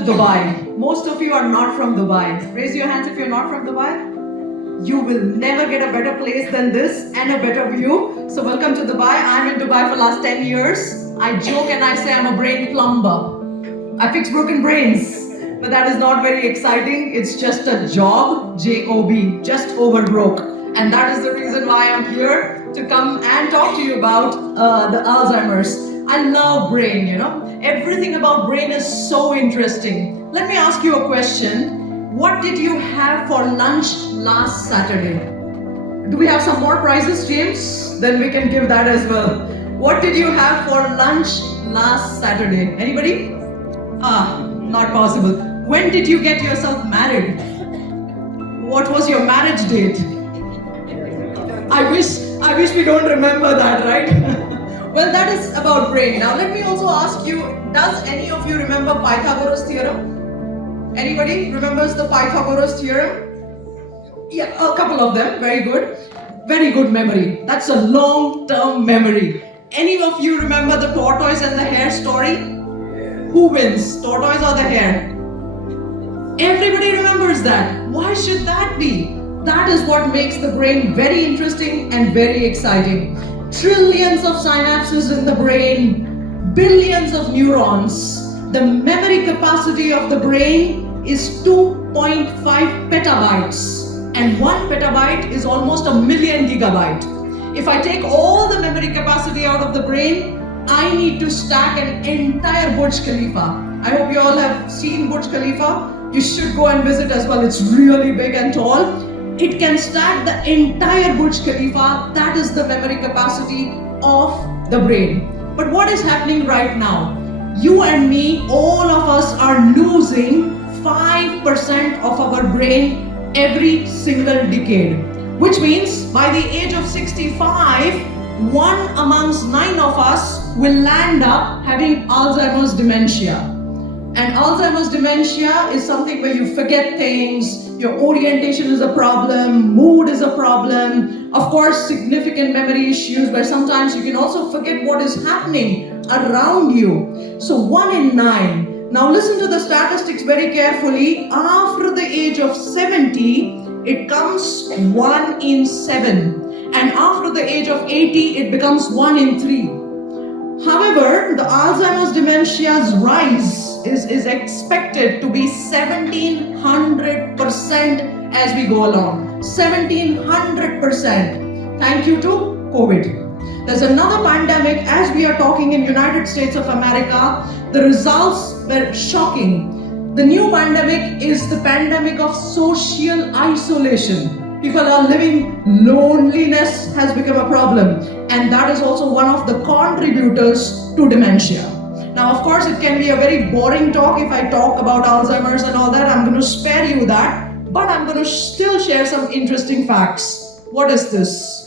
to Dubai. Most of you are not from Dubai. Raise your hands if you're not from Dubai. You will never get a better place than this and a better view. So welcome to Dubai. I'm in Dubai for the last 10 years. I joke and I say I'm a brain plumber. I fix broken brains. But that is not very exciting. It's just a job, J-O-B, just over broke. And that is the reason why I'm here to come and talk to you about the Alzheimer's. I love brain, you know. Everything about brain is so interesting. Let me ask you a question. What did you have for lunch last Saturday? Do we have some more prizes, James? Then we can give that as well. What did you have for lunch last Saturday? Anybody? Not possible. When did you get yourself married? What was your marriage date? I wish we don't remember that, right? Well, that is about brain. Now let me also ask you, does any of you remember Pythagoras theorem? Anybody remembers the Pythagoras theorem? Yeah, a couple of them, very good. Very good memory. That's a long-term memory. Any of you remember the tortoise and the hare story? Who wins, tortoise or the hare? Everybody remembers that. Why should that be? That is what makes the brain very interesting and very exciting. Trillions of synapses in the brain, billions of neurons. The memory capacity of the brain is 2.5 petabytes. And 1 petabyte is almost a million gigabyte. If I take all the memory capacity out of the brain, I need to stack an entire Burj Khalifa. I hope you all have seen Burj Khalifa. You should go and visit as well. It's really big and tall. It can stack the entire Burj Khalifa. That is the memory capacity of the brain. But what is happening right now? You and me, all of us are losing 5% of our brain every single decade. Which means by the age of 65, 1 amongst 9 of us will land up having Alzheimer's dementia. And Alzheimer's dementia is something where you forget things, your orientation is a problem, mood is a problem, of course significant memory issues where sometimes you can also forget what is happening around you. So 1 in 9. Now listen to the statistics very carefully. After the age of 70, it comes 1 in 7. And after the age of 80, it becomes 1 in 3. However, the Alzheimer's dementia's rise is expected to be 1700% as we go along. 1700%. Thank you to COVID. There's another pandemic as we are talking in United States of America. The results were shocking. The new pandemic is the pandemic of social isolation. People are living, loneliness has become a problem, and that is also one of the contributors to dementia. Now, of course, it can be a very boring talk if I talk about Alzheimer's and all that. I'm going to spare you that, but I'm going to still share some interesting facts. What is this?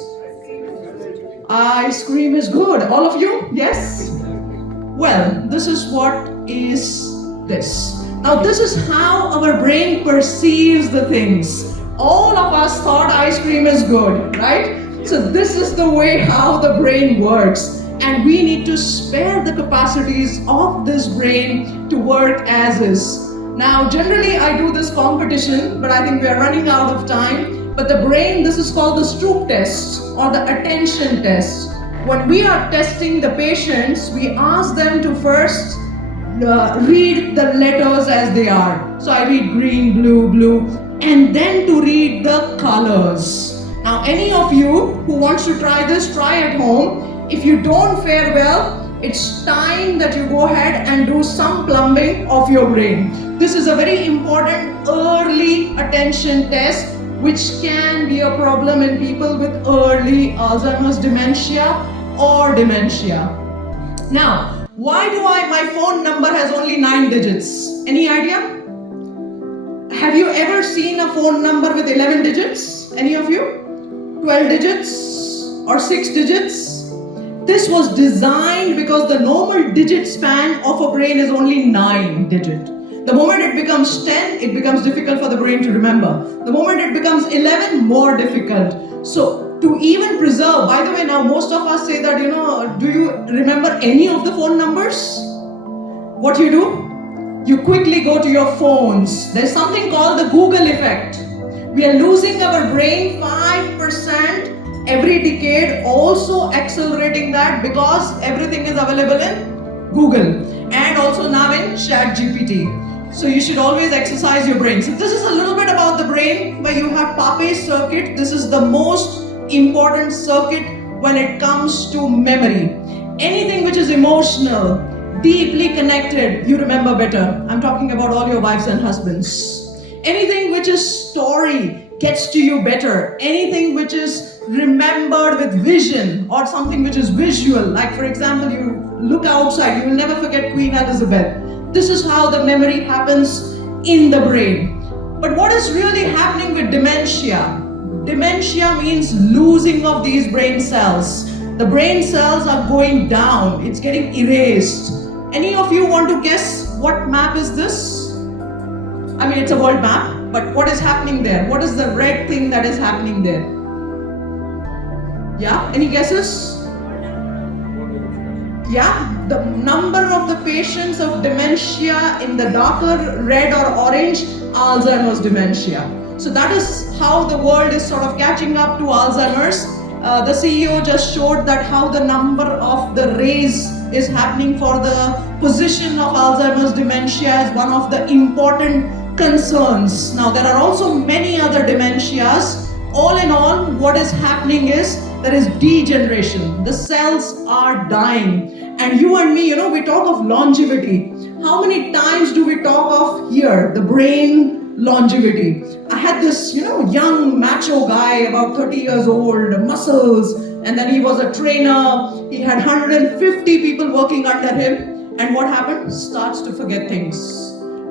Ice cream is good. All of you? Yes? Well, this is what is this. Now, this is how our brain perceives the things. All of us thought ice cream is good, right? So this is the way how the brain works. And we need to spare the capacities of this brain to work as is. Now, generally I do this competition, but I think we are running out of time. But the brain, this is called the Stroop test or the attention test. When we are testing the patients, we ask them to first read the letters as they are. So I read green, blue, blue, and then to read the colors. Now, any of you who wants to try this, try at home. If you don't fare well, it's time that you go ahead and do some plumbing of your brain. This is a very important early attention test which can be a problem in people with early Alzheimer's dementia or dementia. Now, why do my phone number has only 9 digits? Any idea? Have you ever seen a phone number with 11 digits? Any of you? 12 digits or 6 digits? This was designed because the normal digit span of a brain is only 9 digit. The moment it becomes 10, it becomes difficult for the brain to remember. The moment it becomes 11, more difficult. So to even preserve, by the way, now most of us say that, do you remember any of the phone numbers? What you do? you quickly go to your phones. There's something called the Google effect. We are losing our brain 5% every decade, also accelerating that because everything is available in Google and also now in ChatGPT. So you should always exercise your brain. So this is a little bit about the brain, where you have Pape's circuit. This is the most important circuit when it comes to memory. Anything which is emotional, deeply connected, you remember better. I'm talking about all your wives and husbands. Anything which is story gets to you better. Anything which is remembered with vision or something which is visual, like for example, you look outside, you will never forget Queen Elizabeth. This is how the memory happens in the brain. But what is really happening with dementia? Dementia means losing of these brain cells. The brain cells are going down. It's getting erased. Any of you want to guess what map is this? I mean, it's a world map, but what is happening there? What is the red thing that is happening there? Yeah, any guesses? Yeah, the number of the patients of dementia in the darker red or orange, Alzheimer's dementia. So that is how the world is sort of catching up to Alzheimer's. The CEO just showed that how the number of the raise is happening for the position of Alzheimer's dementia is one of the important concerns. Now there are also many other dementias. All in all, what is happening is there is degeneration. The cells are dying. And you and me, we talk of longevity. How many times do we talk of here, the brain longevity? I had this, young macho guy, about 30 years old, muscles, and then he was a trainer. He had 150 people working under him. And what happened? Starts to forget things.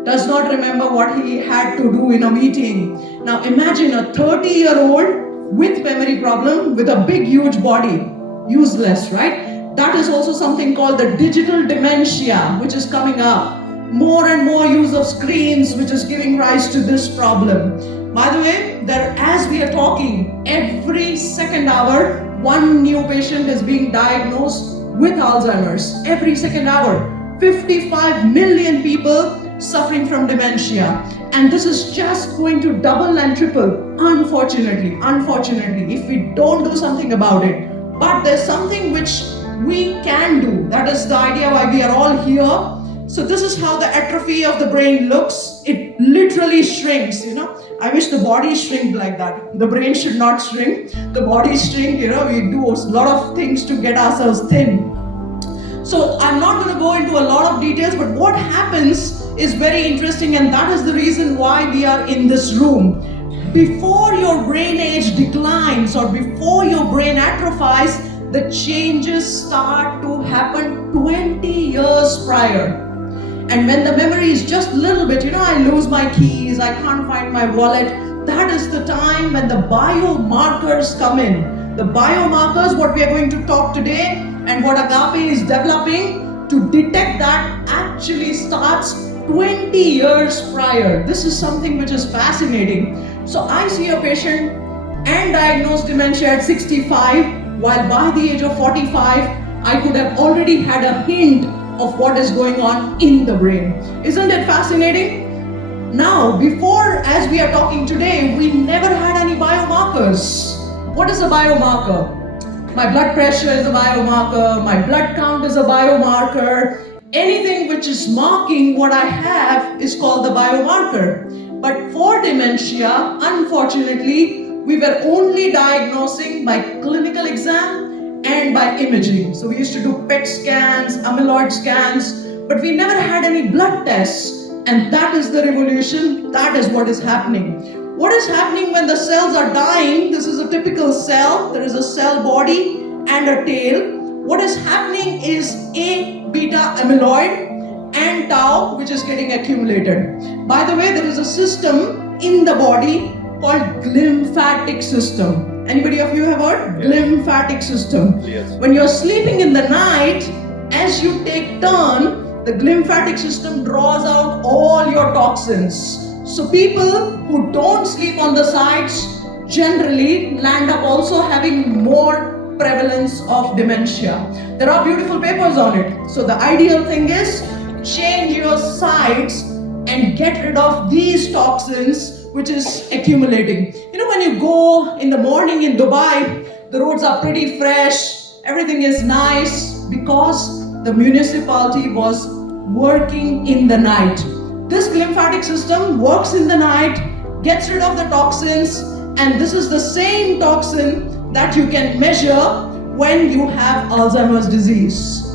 Does not remember what he had to do in a meeting. Now imagine a 30-year-old with memory problem, with a big, huge body. Useless, right? That is also something called the digital dementia, which is coming up. More and more use of screens, which is giving rise to this problem. By the way, as we are talking, every second hour, one new patient is being diagnosed with Alzheimer's. Every second hour, 55 million people suffering from dementia. And this is just going to double and triple, unfortunately, if we don't do something about it. But there's something which we can do. That is the idea why we are all here. So this is how the atrophy of the brain looks. It literally shrinks, I wish the body shrink like that. The brain should not shrink. The body shrink, we do a lot of things to get ourselves thin. So I'm not going to go into a lot of details, but what happens is very interesting, and that is the reason why we are in this room. Before your brain age declines or before your brain atrophies, the changes start to happen 20 years prior. And when the memory is just a little bit, I lose my keys, I can't find my wallet, that is the time when the biomarkers come in. The biomarkers, what we are going to talk today, and what Agappe is developing to detect that, actually starts 20 years prior. This is something which is fascinating. So I see a patient and diagnosed dementia at 65, while by the age of 45, I could have already had a hint of what is going on in the brain. Isn't it fascinating? Now, before, as we are talking today, we never had any biomarkers. What is a biomarker? My blood pressure is a biomarker, my blood count is a biomarker. Anything which is marking what I have is called the biomarker. But for dementia, unfortunately, we were only diagnosing by clinical exam and by imaging. So we used to do PET scans, amyloid scans, but we never had any blood tests. And that is the revolution. That is what is happening. What is happening when the cells are dying? This is a typical cell. There is a cell body and a tail. What is happening is A-beta amyloid and tau, which is getting accumulated. By the way, there is a system in the body called glymphatic system. Anybody of you have heard? Yes. Glymphatic system. Yes. When you're sleeping in the night, as you take turn, the glymphatic system draws out all your toxins. So people who don't sleep on the sides generally land up also having more prevalence of dementia. There are beautiful papers on it. So the ideal thing is change your sights and get rid of these toxins which is accumulating. You know, when you go in the morning in Dubai, the roads are pretty fresh, everything is nice because the municipality was working in the night. This lymphatic system works in the night, gets rid of the toxins, and this is the same toxin that you can measure when you have Alzheimer's disease.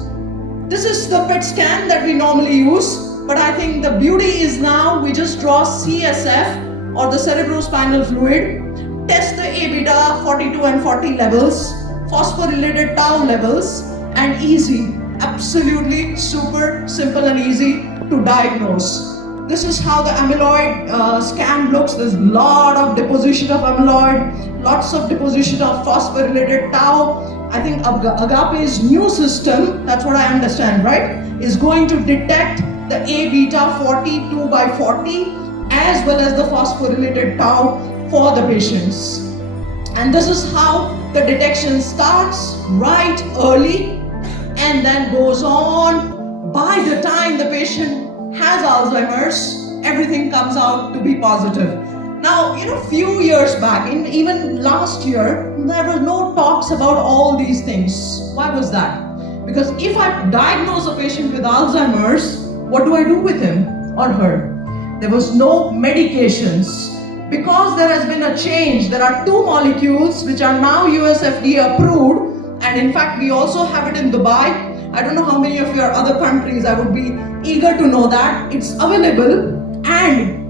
This is the PET scan that we normally use, but I think the beauty is now we just draw CSF or the cerebrospinal fluid, test the A-beta 42 and 40 levels, phosphorylated tau levels, and easy, absolutely super simple and easy to diagnose. This is how the amyloid scan looks. There's a lot of deposition of amyloid, lots of deposition of phosphorylated tau. I think Agappe's new system, that's what I understand, right, is going to detect the A-beta 42 by 40 as well as the phosphorylated tau for the patients. And this is how the detection starts right early and then goes on. By the time the patient has Alzheimer's, everything comes out to be positive. Now, you know, few years back, even last year, there were no talks about all these things. Why was that? Because if I diagnose a patient with Alzheimer's, what do I do with him or her? There was no medications. Because there has been a change, there are 2 molecules which are now US FDA approved, and in fact we also have it in Dubai. I don't know how many of your other countries, I would be eager to know that. It's available,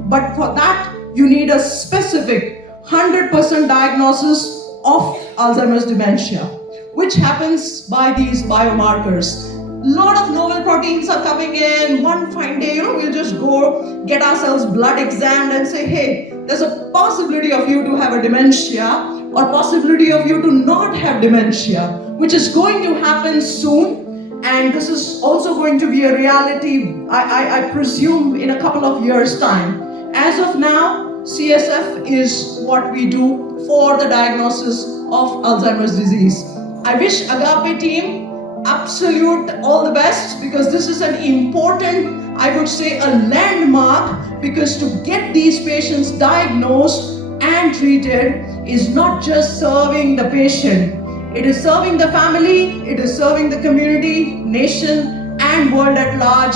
but for that you need a specific 100% diagnosis of Alzheimer's dementia, which happens by these biomarkers. Lot of novel proteins are coming in. One fine day, we'll just go get ourselves blood examined and say, hey, there's a possibility of you to have a dementia or possibility of you to not have dementia, which is going to happen soon. And this is also going to be a reality, I presume, in a couple of years' time. As of now, CSF is what we do for the diagnosis of Alzheimer's disease. I wish Agappe team absolute all the best, because this is an important, I would say, a landmark, because to get these patients diagnosed and treated is not just serving the patient, it is serving the family, it is serving the community, nation, and world at large.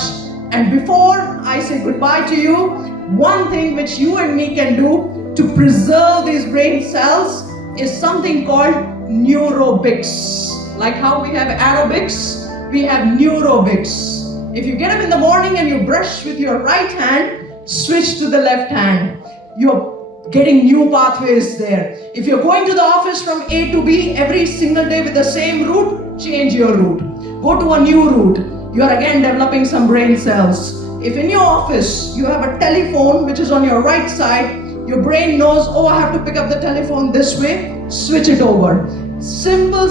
And before I say goodbye to you, one thing which you and me can do to preserve these brain cells is something called neurobics. Like how we have aerobics, we have neurobics. If you get up in the morning and you brush with your right hand, switch to the left hand. You're getting new pathways there. If you're going to the office from A to B every single day with the same route, change your route. Go to a new route. You are again developing some brain cells. If in your office you have a telephone which is on your right side, your brain knows, oh, I have to pick up the telephone this way, switch it over. Simple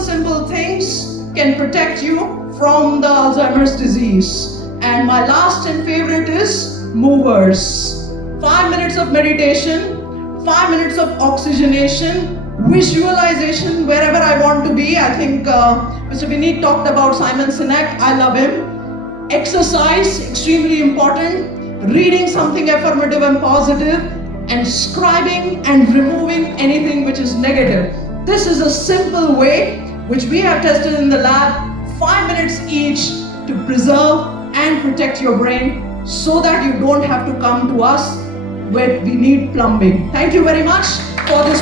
things can protect you from the Alzheimer's disease. And my last and favorite is movers. 5 minutes of meditation, 5 minutes of oxygenation, visualization wherever I want to be. I think Mr. Vineet talked about Simon Sinek. I love him. Exercise, extremely important. Reading something affirmative and positive, and scribing and removing anything which is negative. This is a simple way which we have tested in the lab, 5 minutes each, to preserve and protect your brain so that you don't have to come to us where we need plumbing. Thank you very much for this